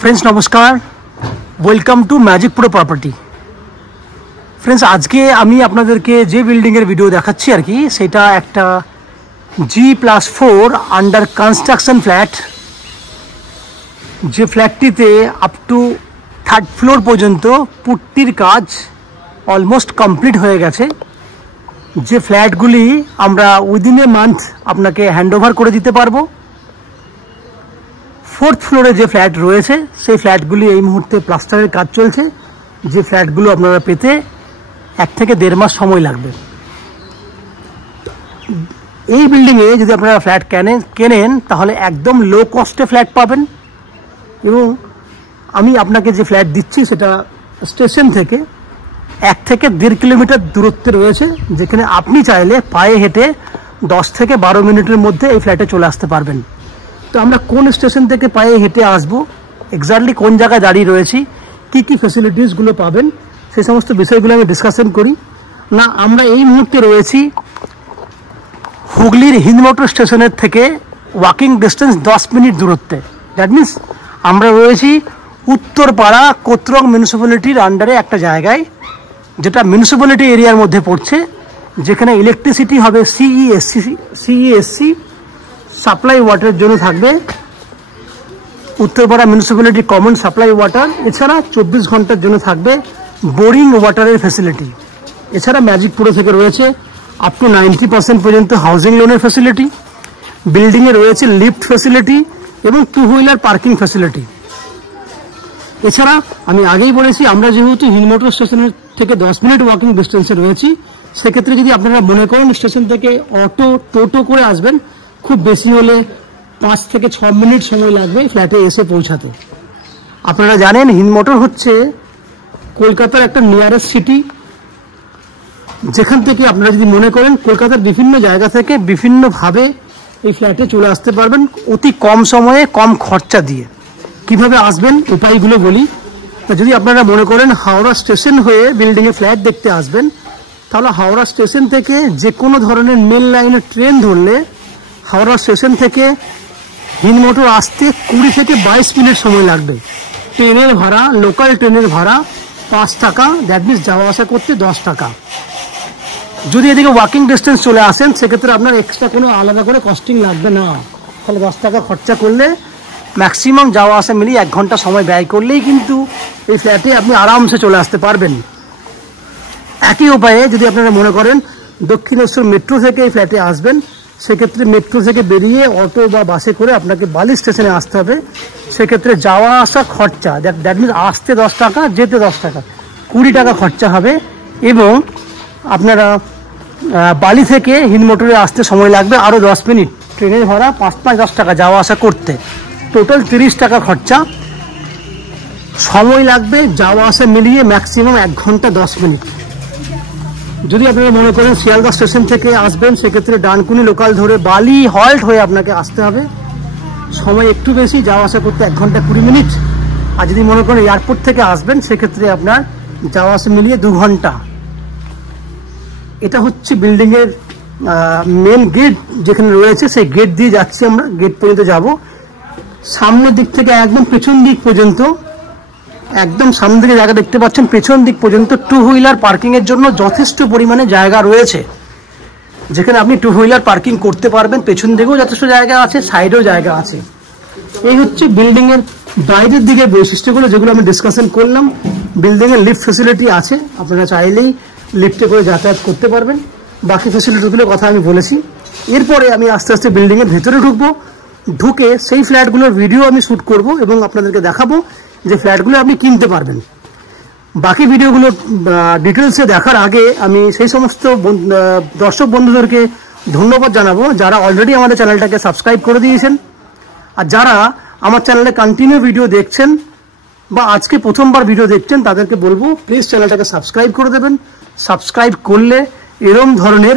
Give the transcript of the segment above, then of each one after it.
Friends नमस्कार, welcome to magic pro property. Friends आज के आमी आपनादेरके जे बिल्डिंगेर भिडियो देखाচ্ছি আর কি সেটা একটা G+4 আন্ডার কনস্ট্রাকশন ফ্ল্যাট। যে ফ্ল্যাটটিতে আপ টু 3rd ফ্লোর পর্যন্ত পুট্টির কাজ অলমোস্ট কমপ্লিট হয়ে গেছে। যে ফ্ল্যাটগুলি আমরা উইদিন এ মান্থ আপনাকে হ্যান্ডওভার করে দিতে পারবো। 4th ফ্লোরে যে ফ্ল্যাট রয়েছে সেই ফ্ল্যাটগুলি এই মুহূর্তে প্লাস্টারের কাজ চলছে। যে ফ্ল্যাটগুলো আপনারা পেতে 1 থেকে 1.5 মাস সময় লাগবে। এই বিল্ডিংয়ে যদি আপনারা ফ্ল্যাট কেনেন তাহলে একদম লো কস্টে ফ্ল্যাট পাবেন এবং আমি আপনাকে যে ফ্ল্যাট দিচ্ছি সেটা স্টেশন থেকে 1 থেকে 1.5 কিলোমিটার দূরত্বে রয়েছে, যেখানে আপনি চাইলে পায়ে হেঁটে 10 থেকে 12 মিনিটের মধ্যে এই ফ্ল্যাটে চলে আসতে পারবেন। তো আমরা কোন স্টেশন থেকে পায়ে হেঁটে আসব, এক্স্যাক্টলি কোন জায়গায় দাঁড়িয়ে রয়েছি, কি কি ফ্যাসিলিটিসগুলো পাবেন, সেই সমস্ত বিষয়গুলো আমি ডিসকাশন করি না। আমরা এই মুহূর্তে রয়েছি হুগলির হিন্দমোটর স্টেশনের থেকে ওয়াকিং ডিস্টেন্স 10 মিনিট দূরত্বে। দ্যাট মিনস আমরা রয়েছি উত্তরপাড়া কোতরং মিউনিসিপ্যালিটির আন্ডারে একটা জায়গায়, যেটা মিউনিসিপ্যালিটি এরিয়ার মধ্যে পড়ছে, যেখানে ইলেকট্রিসিটি হবে সিইএসসি সাপ্লাই ওয়াটারের জন্য থাকবে Uttarpara municipality common supply water. এছাড়া 24 ঘন্টার জন্য থাকবে বোরিং ওয়াটারের ফ্যাসিলিটি। এছাড়া ম্যাজিক পুরো থেকে রয়েছে আপ টু 90% পর্যন্ত হাউজিং লোনের ফ্যাসিলিটি। বিল্ডিংয়ে রয়েছে লিফট ফ্যাসিলিটি এবং 2 হুইলার পার্কিং ফ্যাসিলিটি। এছাড়া আমি আগেই বলেছি আমরা যেহেতু হিন্দমোটর স্টেশনের থেকে 10 মিনিট ওয়াকিং ডিস্টেন্সে রয়েছি, সেক্ষেত্রে যদি আপনারা মনে করেন স্টেশন থেকে অটো টোটো করে আসবেন, খুব বেশি হলে 5 থেকে 6 মিনিট সময় লাগবে ফ্ল্যাটে এসে পৌঁছাতে। আপনারা জানেন হিন্দমোটর হচ্ছে কলকাতার একটা নিয়ারেস্ট সিটি, যেখান থেকে আপনারা যদি মনে করেন কলকাতার বিভিন্ন জায়গা থেকে বিভিন্নভাবে এই ফ্ল্যাটে চলে আসতে পারবেন অতি কম সময়ে কম খরচা দিয়ে। কিভাবে আসবেন উপায়গুলো বলি। যদি আপনারা মনে করেন হাওড়া স্টেশন হয়ে বিল্ডিংয়ে ফ্ল্যাট দেখতে আসবেন, তাহলে হাওড়া স্টেশন থেকে যে কোনো ধরনের মেল লাইনের ট্রেন ধরলে হাওড়া স্টেশন থেকে হিন্দমোটর আসতে 20 থেকে 22 মিনিট সময় লাগবে। ট্রেনের ভাড়া, লোকাল ট্রেনের ভাড়া 5 টাকা, দ্যাট মিনস যাওয়া আসা করতে 10 টাকা। যদি এদিকে ওয়াকিং ডিস্টেন্স চলে আসেন সেক্ষেত্রে আপনার এক্সট্রা কোনো আলাদা করে কস্টিং লাগবে না। তাহলে 10 টাকা খরচা করলে ম্যাক্সিমাম যাওয়া আসা মিলিয়ে 1 ঘন্টা সময় ব্যয় করলেই কিন্তু এই ফ্ল্যাটে আপনি আরামসে চলে আসতে পারবেন। একই উপায়ে যদি আপনারা মনে করেন দক্ষিণেশ্বর মেট্রো থেকে এই ফ্ল্যাটে আসবেন, সেক্ষেত্রে মেট্রো থেকে বেরিয়ে অটো বা বাসে করে আপনাকে বালি স্টেশনে আসতে হবে। সেক্ষেত্রে যাওয়া আসা খরচা দ্যাট মিনস আসতে 10 টাকা, যেতে 10 টাকা, 20 টাকা খরচা হবে। এবং আপনারা বালি থেকে হিন্দমোটরে আসতে সময় লাগবে আরও 10 মিনিট। ট্রেনের ভাড়া 5-10 টাকা যাওয়া আসা করতে, টোটাল 30 টাকা খরচা। সময় লাগবে যাওয়া আসা মিলিয়ে ম্যাক্সিমাম 1 ঘন্টা 10 মিনিট। যদি আপনারা মনে করেন শিয়ালদা স্টেশন থেকে আসবেন, সেক্ষেত্রে ডানকুনি লোকাল ধরে বালি হল্ট হয়ে আপনাকে আসতে হবে। সময় একটু বেশি, যাওয়া আসা করতে 1 ঘন্টা 20 মিনিট। আর যদি মনে করেন এয়ারপোর্ট থেকে আসবেন, সেক্ষেত্রে আপনার যাওয়া আসা মিলিয়ে 2 ঘন্টা। এটা হচ্ছে বিল্ডিংয়ের মেন গেট যেখানে রয়েছে, সেই গেট দিয়ে যাচ্ছি আমরা। গেট পর্যন্ত যাব। সামনের দিক থেকে একদম পেছন দিক পর্যন্ত, একদম সামনে থেকে জায়গা দেখতে পাচ্ছেন, পেছন দিক পর্যন্ত 2 হুইলার পার্কিংয়ের জন্য যথেষ্ট পরিমাণে জায়গা রয়েছে, যেখানে আপনি 2 হুইলার পার্কিং করতে পারবেন। পেছন দিকেও যথেষ্ট জায়গা আছে, সাইডেও জায়গা আছে। এই হচ্ছে বিল্ডিংয়ের বাইরের দিকে বৈশিষ্ট্যগুলো, যেগুলো আমি ডিসকাশন করলাম। বিল্ডিংয়ের লিফট ফেসিলিটি আছে, আপনারা চাইলেই লিফটে করে যাতায়াত করতে পারবেন। বাকি ফেসিলিটিগুলোর কথা আমি বলেছি। এরপরে আমি আস্তে আস্তে বিল্ডিংয়ের ভেতরে ঢুকবো। ঢুকে সেই ফ্ল্যাটগুলোর ভিডিও আমি শ্যুট করব এবং আপনাদেরকে দেখাবো যে ফ্ল্যাটগুলো আপনি কিনতে পারবেন। বাকি ভিডিওগুলো ডিটেলসে দেখার আগে আমি সেই সমস্ত দর্শক বন্ধুদেরকে ধন্যবাদ জানাবো যারা অলরেডি আমাদের চ্যানেলটাকে সাবস্ক্রাইব করে দিয়েছেন, আর যারা আমার চ্যানেলে কন্টিনিউ ভিডিও দেখছেন বা আজকে প্রথমবার ভিডিও দেখছেন তাদেরকে বলবো প্লিজ চ্যানেলটাকে সাবস্ক্রাইব করে দেবেন। সাবস্ক্রাইব করলে এরম ধরনের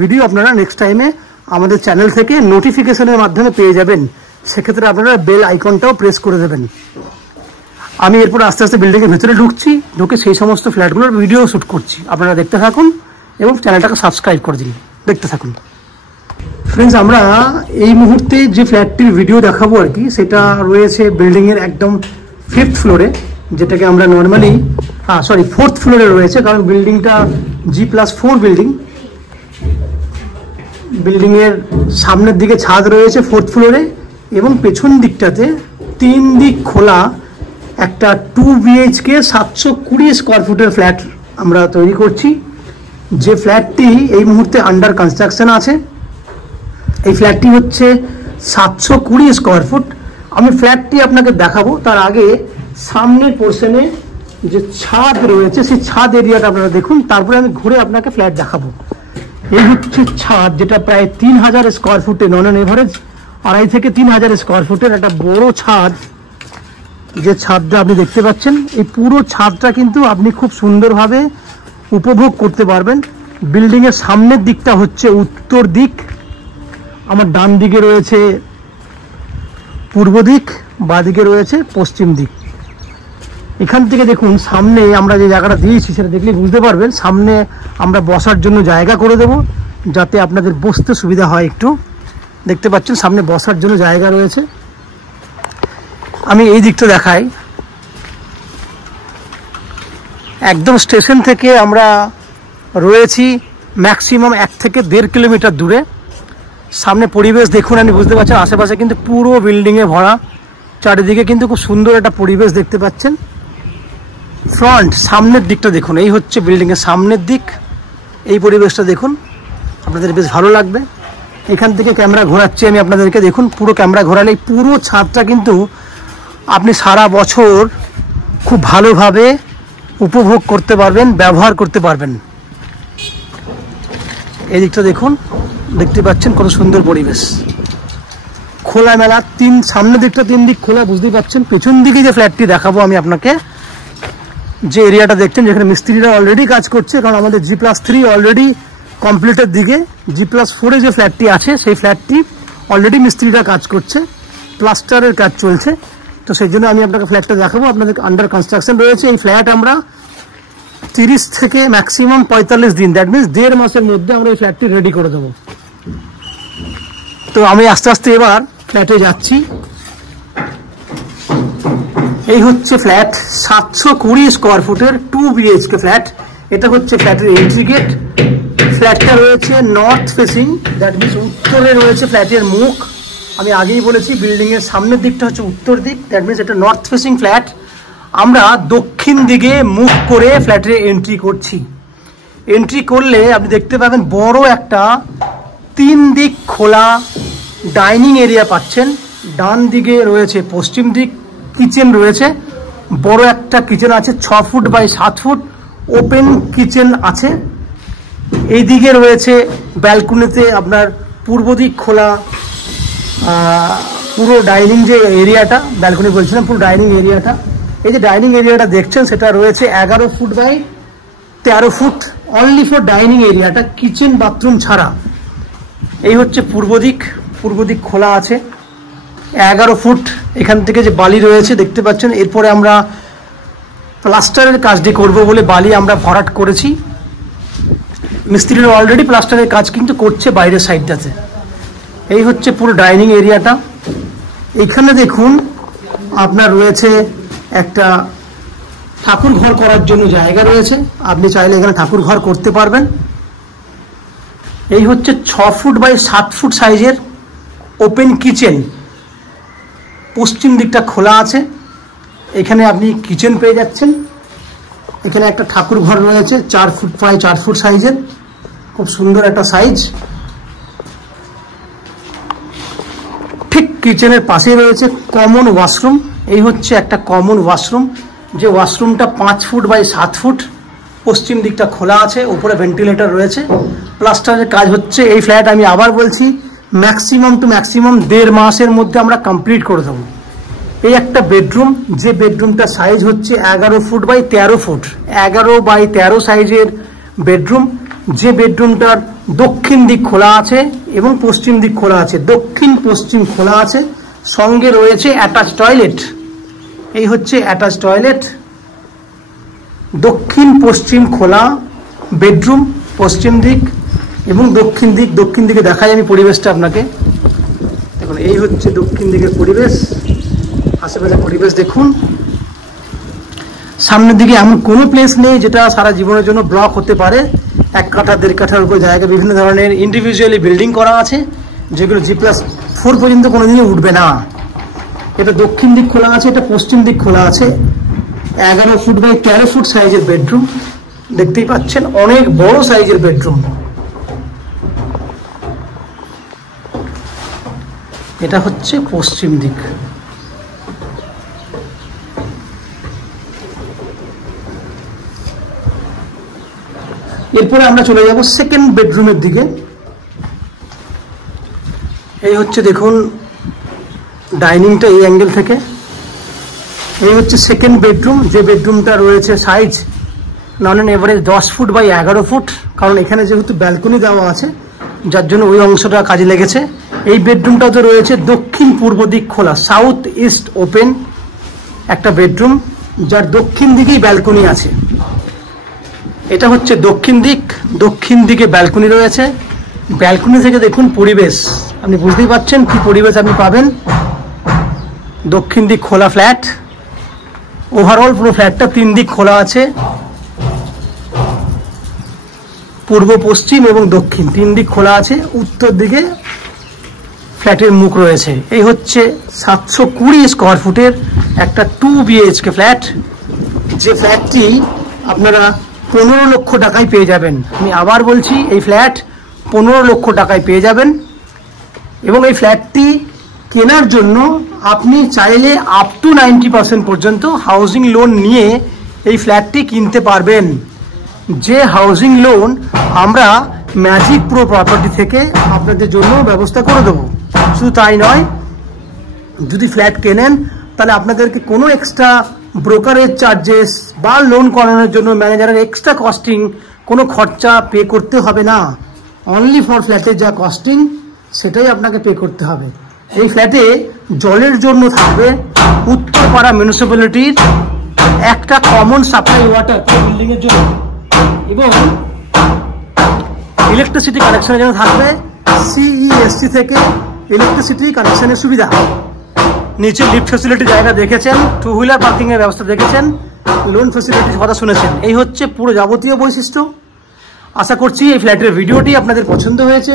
ভিডিও আপনারা নেক্সট টাইমে আমাদের চ্যানেল থেকে নোটিফিকেশনের মাধ্যমে পেয়ে যাবেন। সেক্ষেত্রে আপনারা বেল আইকনটাও প্রেস করে দেবেন। আমি এরপর আস্তে আস্তে বিল্ডিংয়ের ভেতরে ঢুকছি, ঢুকে সেই সমস্ত ফ্ল্যাটগুলোর ভিডিও শ্যুট করছি। আপনারা দেখতে থাকুন এবং চ্যানেলটাকে সাবস্ক্রাইব করে দিন, দেখতে থাকুন। ফ্রেন্ডস, আমরা এই মুহূর্তে যে ফ্ল্যাটটির ভিডিও দেখাবো আর কি, সেটা রয়েছে বিল্ডিংয়ের একদম 5th ফ্লোরে, যেটাকে আমরা নর্মালি 4th ফ্লোরে রয়েছে, কারণ বিল্ডিংটা G+4 বিল্ডিং। বিল্ডিংয়ের সামনের দিকে ছাদ রয়েছে 4th ফ্লোরে, এবং পেছন দিকটাতে 3 দিক খোলা একটা 2 BHK 720 স্কোয়ার ফুটের ফ্ল্যাট আমরা তৈরি করছি, যে ফ্ল্যাটটি এই মুহূর্তে আন্ডার কনস্ট্রাকশন আছে। এই ফ্ল্যাটটি হচ্ছে 720 স্কোয়ার ফুট। আমি ফ্ল্যাটটি আপনাকে দেখাবো, তার আগে সামনের পোর্শনে যে ছাদ রয়েছে সেই ছাদ এরিয়াটা আপনারা দেখুন, তারপরে আমি ঘুরে আপনাকে ফ্ল্যাট দেখাবো। এই হচ্ছে ছাদ, যেটা প্রায় 3000 স্কোয়ার ফুটে, নন অন এভারেজ 2.5 থেকে 3000 স্কোয়ার ফুটের একটা বড় ছাদ। যে ছাদটা আপনি দেখতে পাচ্ছেন, এই পুরো ছাদটা কিন্তু আপনি খুব সুন্দরভাবে উপভোগ করতে পারবেন। বিল্ডিংয়ের সামনের দিকটা হচ্ছে উত্তর দিক, আমার ডান দিকে রয়েছে পূর্ব দিক, বাঁ দিকে রয়েছে পশ্চিম দিক। এখান থেকে দেখুন সামনে আমরা যে জায়গাটা দিয়েছি সেটা দেখলে বুঝতে পারবেন, সামনে আমরা বসার জন্য জায়গা করে দেব, যাতে আপনাদের বসতে সুবিধা হয়। একটু দেখতে পাচ্ছেন সামনে বসার জন্য জায়গা রয়েছে। আমি এই দিকটা দেখাই, একদম স্টেশন থেকে আমরা রয়েছি ম্যাক্সিমাম 1 থেকে 1.5 কিলোমিটার দূরে। সামনে পরিবেশ দেখুন, আপনি বুঝতে পারছেন আশেপাশে কিন্তু পুরো বিল্ডিংয়ে ভরা, চারিদিকে কিন্তু খুব সুন্দর একটা পরিবেশ দেখতে পাচ্ছেন। ফ্রন্ট সামনের দিকটা দেখুন, এই হচ্ছে বিল্ডিংয়ের সামনের দিক। এই পরিবেশটা দেখুন, আপনাদের বেশ ভালো লাগবে। এখান থেকে ক্যামেরা ঘোরাচ্ছি আমি আপনাদেরকে, দেখুন পুরো ক্যামেরা ঘোরালে এই পুরো ছাদটা কিন্তু আপনি সারা বছর খুব ভালোভাবে উপভোগ করতে পারবেন, ব্যবহার করতে পারবেন। এই দিকটা দেখুন, দেখতে পাচ্ছেন কত সুন্দর পরিবেশ, খোলামেলা। সামনের দিকটা 3 দিক খোলা, বুঝতেই পাচ্ছেন। পেছন দিকে যে ফ্ল্যাটটি দেখাবো আমি আপনাকে, যে এরিয়াটা দেখছেন, যেখানে মিস্ত্রিরা অলরেডি কাজ করছে, কারণ আমাদের G+3 অলরেডি কমপ্লিটের দিকে। G+4 যে ফ্ল্যাটটি আছে সেই ফ্ল্যাটটি অলরেডি মিস্ত্রিরা কাজ করছে, প্লাস্টারের কাজ চলছে। তো সেই জন্য আমি আপনাকে ফ্ল্যাটটা দেখাবো, আপনাদের আন্ডার কনস্ট্রাকশন রয়েছে। এই ফ্ল্যাট আমরা 30 থেকে ম্যাক্সিমাম 45 দিন, দ্যাট মিনস 1.5 মাসের মধ্যে আমরা এই ফ্ল্যাটটি রেডি করে দেবো। তো আমি আস্তে আস্তে এবার ফ্ল্যাটে যাচ্ছি। এই হচ্ছে ফ্ল্যাট, 720 স্কোয়ার ফুটের 2 BHK ফ্ল্যাট। এটা হচ্ছে ফ্ল্যাটের এন্ট্রি গেট। ফ্ল্যাটটা রয়েছে নর্থ ফেসিং, দ্যাট মিনস উত্তরে রয়েছে ফ্ল্যাটের মুখ। আমি আগেই বলেছি বিল্ডিংয়ের সামনের দিকটা হচ্ছে উত্তর দিক, দ্যাট মিনস এটা নর্থ ফেসিং ফ্ল্যাট। আমরা দক্ষিণ দিকে মুখ করে ফ্ল্যাটে এন্ট্রি করছি। এন্ট্রি করলে আপনি দেখতে পাবেন বড় একটা 3 দিক খোলা ডাইনিং এরিয়া পাচ্ছেন। ডান দিকে রয়েছে পশ্চিম দিক, কিচেন রয়েছে, বড় একটা কিচেন আছে 6 foot by 7 foot, open kitchen আছে। এই দিকে রয়েছে ব্যালকনিতে আপনার পূর্ব দিক খোলা পুরো ডাইনিং যে এরিয়াটা, ব্যালকনি বলছিলাম, পুরো ডাইনিং এরিয়াটা। এই যে ডাইনিং এরিয়াটা দেখছেন সেটা রয়েছে 11 foot by 13 foot, only for dining এরিয়াটা, কিচেন বাথরুম ছাড়া। এই হচ্ছে পূর্ব দিক, পূর্ব দিক খোলা আছে 11 ফুট। এখান থেকে যে বালি রয়েছে দেখতে পাচ্ছেন, এরপরে আমরা প্লাস্টারের কাজটি করব বলে বালি আমরা ভরাট করেছি। মিস্ত্রিরা অলরেডি প্লাস্টারের কাজ কিন্তু করছে বাইরের সাইডটাতে। এই হচ্ছে পুরো ডাইনিং এরিয়াটা। এখানে দেখুন আপনার রয়েছে একটা ঠাকুর ঘর করার জন্য জায়গা রয়েছে, আপনি চাইলে এখানে ঠাকুর ঘর করতে পারবেন। এই হচ্ছে 6 ফুট বাই 7 ফুট সাইজের ওপেন কিচেন, পশ্চিম দিকটা খোলা আছে। এখানে আপনি কিচেন পেয়ে যাচ্ছেন। এখানে একটা ঠাকুর ঘর রয়েছে 4 ফুট বাই 4 ফুট সাইজের, খুব সুন্দর একটা সাইজ। ঠিক কিচেনের পাশেই রয়েছে কমন ওয়াশরুম। এই হচ্ছে একটা কমন ওয়াশরুম, যে ওয়াশরুমটা 5 ফুট বাই 7 ফুট, পশ্চিম দিকটা খোলা আছে, উপরে ভেন্টিলেটর রয়েছে, প্লাস্টারের কাজ হচ্ছে। এই ফ্ল্যাট আমি আবার বলছি ম্যাক্সিমাম টু ম্যাক্সিমাম 1.5 মাসের মধ্যে আমরা কমপ্লিট করে দেবো। এই একটা বেডরুম, যে বেডরুমটা সাইজ হচ্ছে 11 ফুট বাই 13 ফুট, 11 বাই 13 সাইজের বেডরুম, যে বেডরুমটার দক্ষিণ দিক খোলা আছে এবং পশ্চিম দিক খোলা আছে, দক্ষিণ পশ্চিম খোলা আছে, সঙ্গে রয়েছে অ্যাটাচ টয়লেট। এই হচ্ছে অ্যাটাচ টয়লেট, দক্ষিণ পশ্চিম খোলা বেডরুম, পশ্চিম দিক এবং দক্ষিণ দিকে দেখাই আমি পরিবেশটা আপনাকে। দেখুন এই হচ্ছে দক্ষিণ দিকের পরিবেশ, আশেপাশে পরিবেশ দেখুন। সামনের দিকে এমন কোনো প্লেস নেই যেটা সারা জীবনের জন্য ব্লক হতে পারে। 1 কাঠা 1.5 কাঠার উপর জায়গা, বিভিন্ন ধরনের ইন্ডিভিজুয়ালি বিল্ডিং করা আছে যেগুলো G+4 পর্যন্ত কোনোদিনই উঠবে না। এটা দক্ষিণ দিক খোলা আছে, এটা পশ্চিম দিক খোলা আছে। 11 ফুট বাই 13 ফুট সাইজের বেডরুম, দেখতেই পাচ্ছেন অনেক বড় সাইজের বেডরুম। এটা হচ্ছে পশ্চিম দিক। এরপরে আমরা চলে যাব সেকেন্ড বেডরুমের দিকে। এই হচ্ছে দেখুন ডাইনিংটা এই অ্যাঙ্গেল থেকে। এই হচ্ছে সেকেন্ড বেডরুম, যে বেডরুমটা রয়েছে size non an average 10 foot by 11 foot, কারণ এখানে যেহেতু ব্যালকনি দেওয়া আছে যার জন্য ওই অংশটা কাজে লেগেছে। এই বেডরুমটাও তো রয়েছে দক্ষিণ পূর্ব দিক খোলা, সাউথ ইস্ট ওপেন একটা বেডরুম, যার দক্ষিণ দিকেই ব্যালকনি আছে। এটা হচ্ছে দক্ষিণ দিকে ব্যালকনি রয়েছে। ব্যালকনি থেকে দেখুন পরিবেশ, আপনি বুঝতেই পারছেন কি পরিবেশ আপনি পাবেন। দক্ষিণ দিক খোলা ফ্ল্যাট, ওভারঅল পুরো ফ্ল্যাটটা 3 দিক খোলা আছে, পূর্ব পশ্চিম এবং দক্ষিণ 3 দিক খোলা আছে। উত্তর দিকে ফ্ল্যাটের মুখ রয়েছে। এই হচ্ছে 720 স্কোয়ার ফুটের একটা 2 BHK ফ্ল্যাট, যে ফ্ল্যাটটি আপনারা 15 লক্ষ টাকায় পেয়ে যাবেন। আমি আবার বলছি, এই ফ্ল্যাট 15 লক্ষ টাকায় পেয়ে যাবেন। এবং এই ফ্ল্যাটটি কেনার জন্য আপনি চাইলে আপ টু 90% পর্যন্ত হাউজিং লোন নিয়ে এই ফ্ল্যাটটি কিনতে পারবেন, যে হাউজিং লোন আমরা ম্যাজিক প্রো প্রপার্টি থেকে আপনাদের জন্য ব্যবস্থা করে দেবো। শুধু তাই নয়, যদি ফ্ল্যাট কেনেন তাহলে আপনাদেরকে কোনো এক্সট্রা ব্রোকারেজ চার্জেস বা লোন করানোর জন্য ম্যানেজারের এক্সট্রা কস্টিং কোনো খরচা পে করতে হবে না। অনলি ফর ফ্ল্যাটের যা কস্টিং সেটাই আপনাকে পে করতে হবে। এই ফ্ল্যাটে জলের জন্য থাকবে উত্তরপাড়া মিউনিসিপ্যালিটির একটা কমন সাপ্লাই ওয়াটার বিল্ডিংয়ের জন্য, এবং ইলেকট্রিসিটি কানেকশনের জন্য থাকবে CESC থেকে ইলেকট্রিসিটি কানেকশনের সুবিধা। নিচে লিফট ফ্যাসিলিটি জায়গা দেখেছেন, 2 হুইলার পার্কিংয়ের ব্যবস্থা দেখেছেন, লোন ফ্যাসিলিটির কথা শুনেছেন। এই হচ্ছে পুরো যাবতীয় বৈশিষ্ট্য। আশা করছি এই ফ্ল্যাটের ভিডিওটি আপনাদের পছন্দ হয়েছে।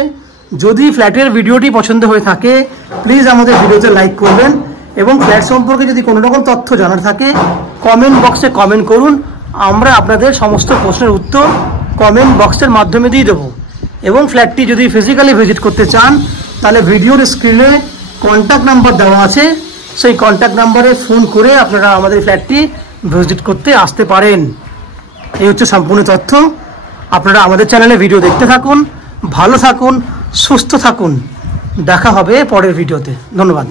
যদি ফ্ল্যাটের ভিডিওটি পছন্দ হয়ে থাকে প্লিজ আমাদের ভিডিওতে লাইক করবেন, এবং ফ্ল্যাট সম্পর্কে যদি কোনো রকম তথ্য জানার থাকে কমেন্ট বক্সে কমেন্ট করুন। আমরা আপনাদের সমস্ত প্রশ্নের উত্তর কমেন্ট বক্সের মাধ্যমে দিয়ে দেবো। এবং ফ্ল্যাটটি যদি ফিজিক্যালি ভিজিট করতে চান তাহলে ভিডিওর স্ক্রিনে কন্ট্যাক্ট নাম্বার দেওয়া আছে, সেই কন্ট্যাক্ট নাম্বারে ফোন করে আপনারা আমাদের ফ্ল্যাটটি ভিজিট করতে আসতে পারেন। এই হচ্ছে সম্পূর্ণ তথ্য। আপনারা আমাদের চ্যানেলে ভিডিও দেখতে থাকুন, ভালো থাকুন, সুস্থ থাকুন। দেখা হবে পরের ভিডিওতে। ধন্যবাদ।